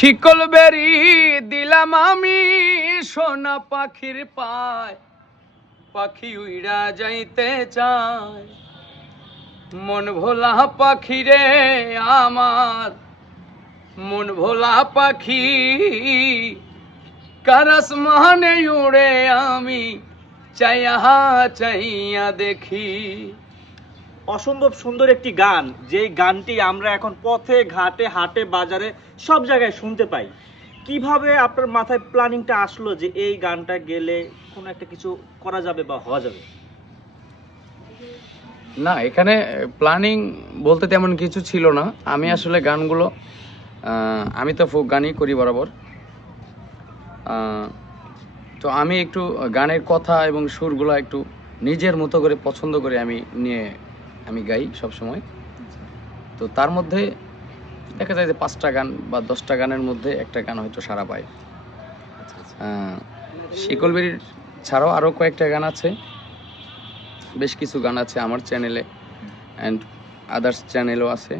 শিকল বেরি দিলাম আমি সোনা পাখির পায়। পাখি উইড়া যাইতে চায়। মন ভোলা পাখি রে আমার, মন ভোলা পাখি। কারাস মহানে উড়ে আমি, চাইয়া চাইয়া দেখি। অসম্ভব সুন্দর একটি গান। যে গানটি আমরা এখন পথে ঘাটে হাটে বাজারে সব জায়গায় শুনতে পাই। কীভাবে আপনার মাথায় প্ল্যানিংটা আসলো যে এই গানটা গেলে কোনো একটা কিছু করা যাবে বা হওয়া যাবে? না এখানে প্ল্যানিং বলতে তেমন কিছু ছিল না। আমি আসলে গানগুলো আমি তো ফোক গানই করি বরাবর। তো আমি একটু গানের কথা এবং সুরগুলো একটু নিজের মতো করে পছন্দ করে আমি নিয়ে আমি গাই সব সময় তো তার মধ্যে দেখা যায় যে পাঁচটা গান বা দশটা গানের মধ্যে একটা গান হয়তো সারা পায়। আহ, শিকলবেরির ছাড়াও আরও কয়েকটা গান আছে। বেশ কিছু গান আছে আমার চ্যানেলে অ্যান্ড আদার্স চ্যানেলও আছে।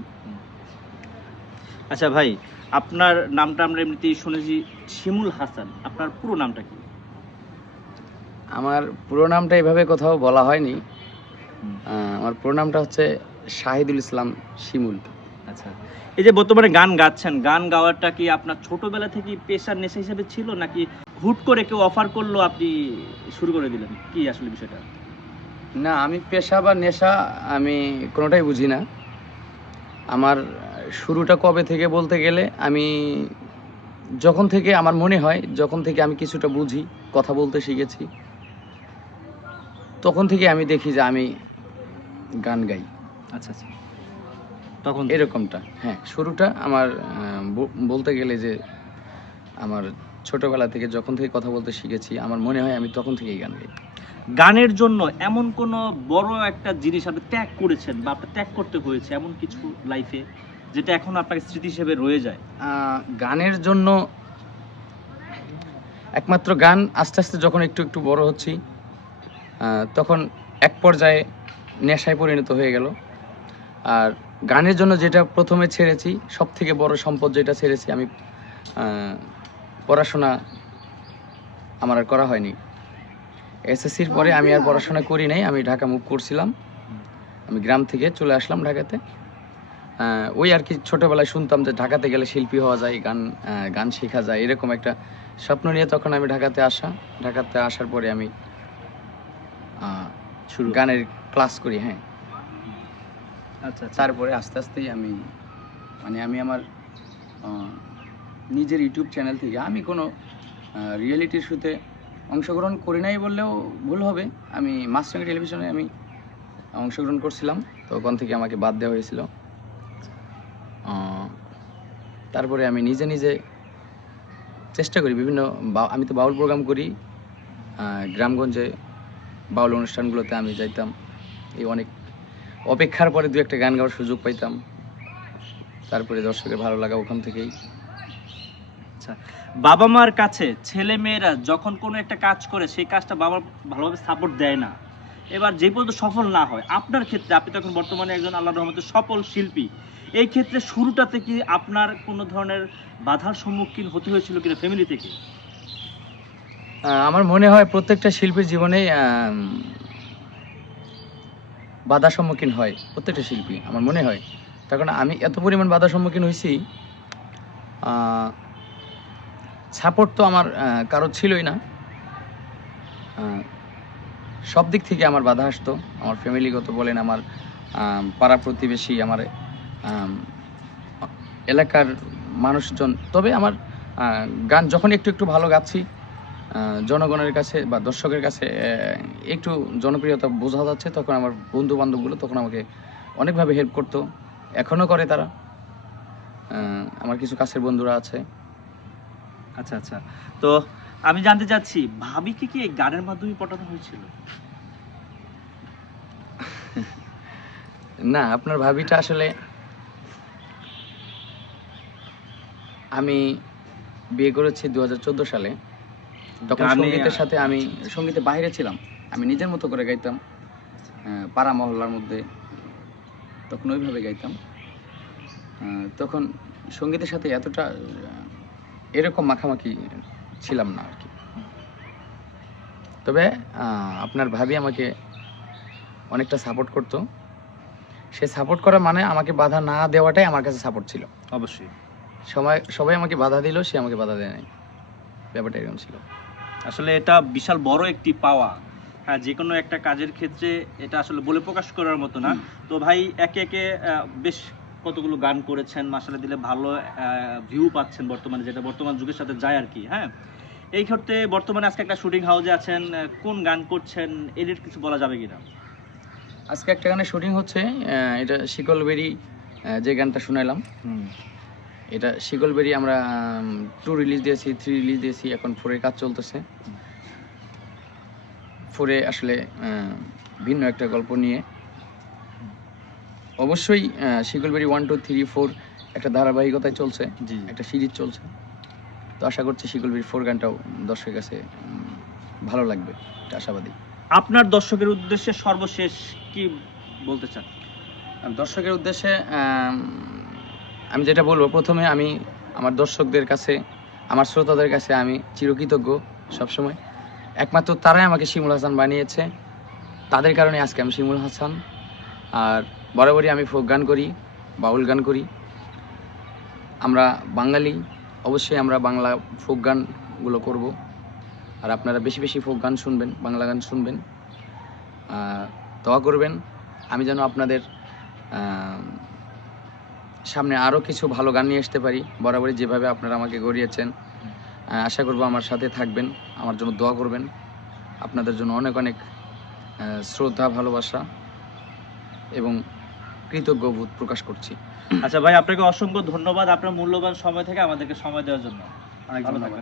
আচ্ছা ভাই আপনার নামটা আমরা এমনিতেই শুনেছি শিমুল হাসান। আপনার পুরো নামটা কি? আমার পুরো নামটা এভাবে কোথাও বলা হয়নি। আমার পুরো নামটা হচ্ছে শাহিদুল ইসলাম শিমুল। আচ্ছা। এই যে বর্তমানে গান গাচ্ছেন গান গাওয়াটা কি আপনার ছোটবেলা থেকে পেশার নেশা হিসেবে ছিল নাকি হুট করে কেউ অফার করল আপনি শুরু করে দিলেন? কি আসলে বিষয়টা? না আমি পেশা বা নেশা আমি কোনোটাই বুঝি না। আমার শুরুটা কবে থেকে বলতে গেলে আমি যখন থেকে আমার মনে হয় যখন থেকে আমি কিছুটা বুঝি কথা বলতে শিখেছি তখন থেকে আমি দেখি যে আমি গান গাই। আচ্ছা আচ্ছা। তখন? এরকমটা হ্যাঁ। শুরুটা আমার বলতে গেলে যে আমার ছোটবেলা থেকে যখন থেকে কথা বলতে শিখেছি আমার মনে হয় আমি তখন থেকেই গান গাই। গানের জন্য এমন কোন বড় একটা জিনিস আপনি ত্যাগ করেছেন বা আপনার ত্যাগ করতে হয়েছে এমন কিছু লাইফে যেটা এখন আপনার স্মৃতি হিসেবে রয়ে যায়? গানের জন্য একমাত্র গান আস্তে আস্তে যখন একটু একটু বড় হচ্ছি তখন এক পর্যায়ে নেশায় পরিণত হয়ে গেল। আর গানের জন্য যেটা প্রথমে ছেড়েছি সব থেকে বড় সম্পদ যেটা ছেড়েছি, আমি পড়াশোনা আমার আর করা হয়নি। এসএসসির পরে আমি আর পড়াশোনা করি নাই, আমি ঢাকা মুভ করছিলাম। আমি গ্রাম থেকে চলে আসলাম ঢাকাতে। ওই আর কি ছোটোবেলায় শুনতাম যে ঢাকাতে গেলে শিল্পী হওয়া যায়, গান গান শেখা যায়, এরকম একটা স্বপ্ন নিয়ে তখন আমি ঢাকাতে আসা, ঢাকাতে আসার পরে আমি শুরু গানের ক্লাস করি হ্যাঁ। আচ্ছা আচ্ছা। তারপরে আস্তে আস্তেই আমি মানে আমি আমার নিজের ইউটিউব চ্যানেল থেকে আমি কোনো রিয়েলিটি শোতে অংশগ্রহণ করি নাই বললেও ভুল হবে। আমি মাছরাঙ্গি টেলিভিশনে আমি অংশগ্রহণ করছিলাম। তখন থেকে আমাকে বাদ দেওয়া হয়েছিল। তারপরে আমি নিজে নিজে চেষ্টা করি বিভিন্ন আমি তো বাউল প্রোগ্রাম করি গ্রামগঞ্জে বাউল অনুষ্ঠানগুলোতে আমি যাইতাম। এই অনেক অপেক্ষার পরে দু একটা গান গাওয়ার সুযোগ পাইতাম। তারপরে দর্শকের ভালো লাগা ওখান থেকেই। আচ্ছা বাবা মার কাছে ছেলে মেয়েরা যখন কোনো একটা কাজ করে, সেই কাজটা বাবা ভালোভাবে সাপোর্ট দেয় না। এবার যে পর্যন্ত সফল না হয়, আপনার ক্ষেত্রে আপনি তখন বর্তমানে একজন আল্লাহ রহমতের সফল শিল্পী। এই ক্ষেত্রে শুরুটাতে কি আপনার কোনো ধরনের বাধার সম্মুখীন হতে হয়েছিল কিনা ফ্যামিলি থেকে? আমার মনে হয় প্রত্যেকটা শিল্পীর জীবনে বাধার সম্মুখীন হয় প্রত্যেকটা শিল্পী, আমার মনে হয়। তার কারণ আমি এত পরিমাণ বাধার সম্মুখীন হয়েছি সাপোর্ট তো আমার কারও ছিলই না। সব দিক থেকে আমার বাধা আসতো। আমার ফ্যামিলিগত বলেন, আমার পাড়া প্রতিবেশী, আমার এলাকার মানুষজন। তবে আমার গান যখন একটু একটু ভালো গাচ্ছি জনগণের কাছে বা দর্শকের কাছে একটু জনপ্রিয়তা বোঝা যাচ্ছে। তখন আমার বন্ধু বান্ধবগুলো তখন আমাকে অনেকভাবে হেল্প করতো। এখনও করে তারা। আমার কিছু কাছের বন্ধুরা আছে। আচ্ছা আচ্ছা। তো আমি জানতে চাচ্ছি ভাবিকে কি এই গানের মাধ্যমে পটানো হয়েছিল? না আপনার ভাবিটা আসলে আমি বিয়ে করেছি দু হাজার চোদ্দ সালে। তখন সঙ্গীতের সাথে আমি সঙ্গীতের বাইরে ছিলাম। আমি নিজের মতো করে গাইতাম পাড়া মহল্লার মধ্যে তখন ওইভাবে গাইতাম। তখন সঙ্গীতের সাথে এতটা এরকম মাখামাখি ছিলাম না আর কি। তবে আপনার ভাবি আমাকে অনেকটা সাপোর্ট করতো। সে সাপোর্ট করা মানে আমাকে বাধা না দেওয়াটাই আমার কাছে সাপোর্ট ছিল। অবশ্যই। সবাই সবাই আমাকে বাধা দিল সে আমাকে বাধা দেয় নাই। ব্যাপারটা এরকম ছিল। আসলে এটা বিশাল বড় একটি পাওয়া। হ্যাঁ যে কোনো একটা কাজের ক্ষেত্রে এটা আসলে বলে প্রকাশ করার মতো না। তো ভাই একে একে বেশ কতগুলো গান করেছেন মাসালে দিলে ভালো ভিউ পাচ্ছেন বর্তমানে যেটা বর্তমান যুগের সাথে যায় আর কি হ্যাঁ? এই ক্ষেত্রে বর্তমানে আজকে একটা শুটিং হাউসে আছেন কোন গান করছেন এডিট কিছু বলা যাবে কিনা? আজকে একটা গানের শুটিং হচ্ছে এটা শিকলবেরি যে গানটা শুনাইলাম। এটা শিকলবেরি আমরা টু রিলিজ দিয়েছি থ্রি রিলিজ দিয়েছি এখন ফোরের কাজ চলতেছে। ফোরে আসলে ভিন্ন একটা গল্প নিয়ে। অবশ্যই শিকলবেরি ওয়ান টু থ্রি ফোর একটা ধারাবাহিকতায় চলছে জি। একটা সিরিজ চলছে। তো আশা করছি শিকলবেরি ফোর গানটাও দর্শকের কাছে ভালো লাগবে এটা আশাবাদী। আপনার দর্শকের উদ্দেশ্যে সর্বশেষ কি বলতে চান? দর্শকের উদ্দেশ্যে আম, যেটা বলব প্রথমে আমি আমার দর্শকদের কাছে আমার শ্রোতাদের কাছে আমি চিরকৃতজ্ঞ সবসময়। একমাত্র তারাই আমাকে শিমুল হাসান বানিয়েছে। তাদের কারণে আজকে আমি শিমুল হাসান। আর বরাবরই আমি ফোক গান করি বাউল গান করি। আমরা বাঙালি অবশ্যই আমরা বাংলা ফোক গানগুলো করব। আর আপনারা বেশি বেশি ফোক গান শুনবেন বাংলা গান শুনবেন। দোয়া করবেন। আমি যেন আপনাদের সামনে আরও কিছু ভালো গান নিয়ে আসতে পারি। বরাবরই যেভাবে আপনারা আমাকে গড়িয়েছেন আশা করব আমার সাথে থাকবেন আমার জন্য দোয়া করবেন। আপনাদের জন্য অনেক অনেক শ্রদ্ধা ভালোবাসা এবং কৃতজ্ঞ বোধ প্রকাশ করছি। আচ্ছা ভাই আপনাকে অসংখ্য ধন্যবাদ আপনার মূল্যবান সময় থেকে আমাদেরকে সময় দেওয়ার জন্য। অনেক ধন্যবাদ।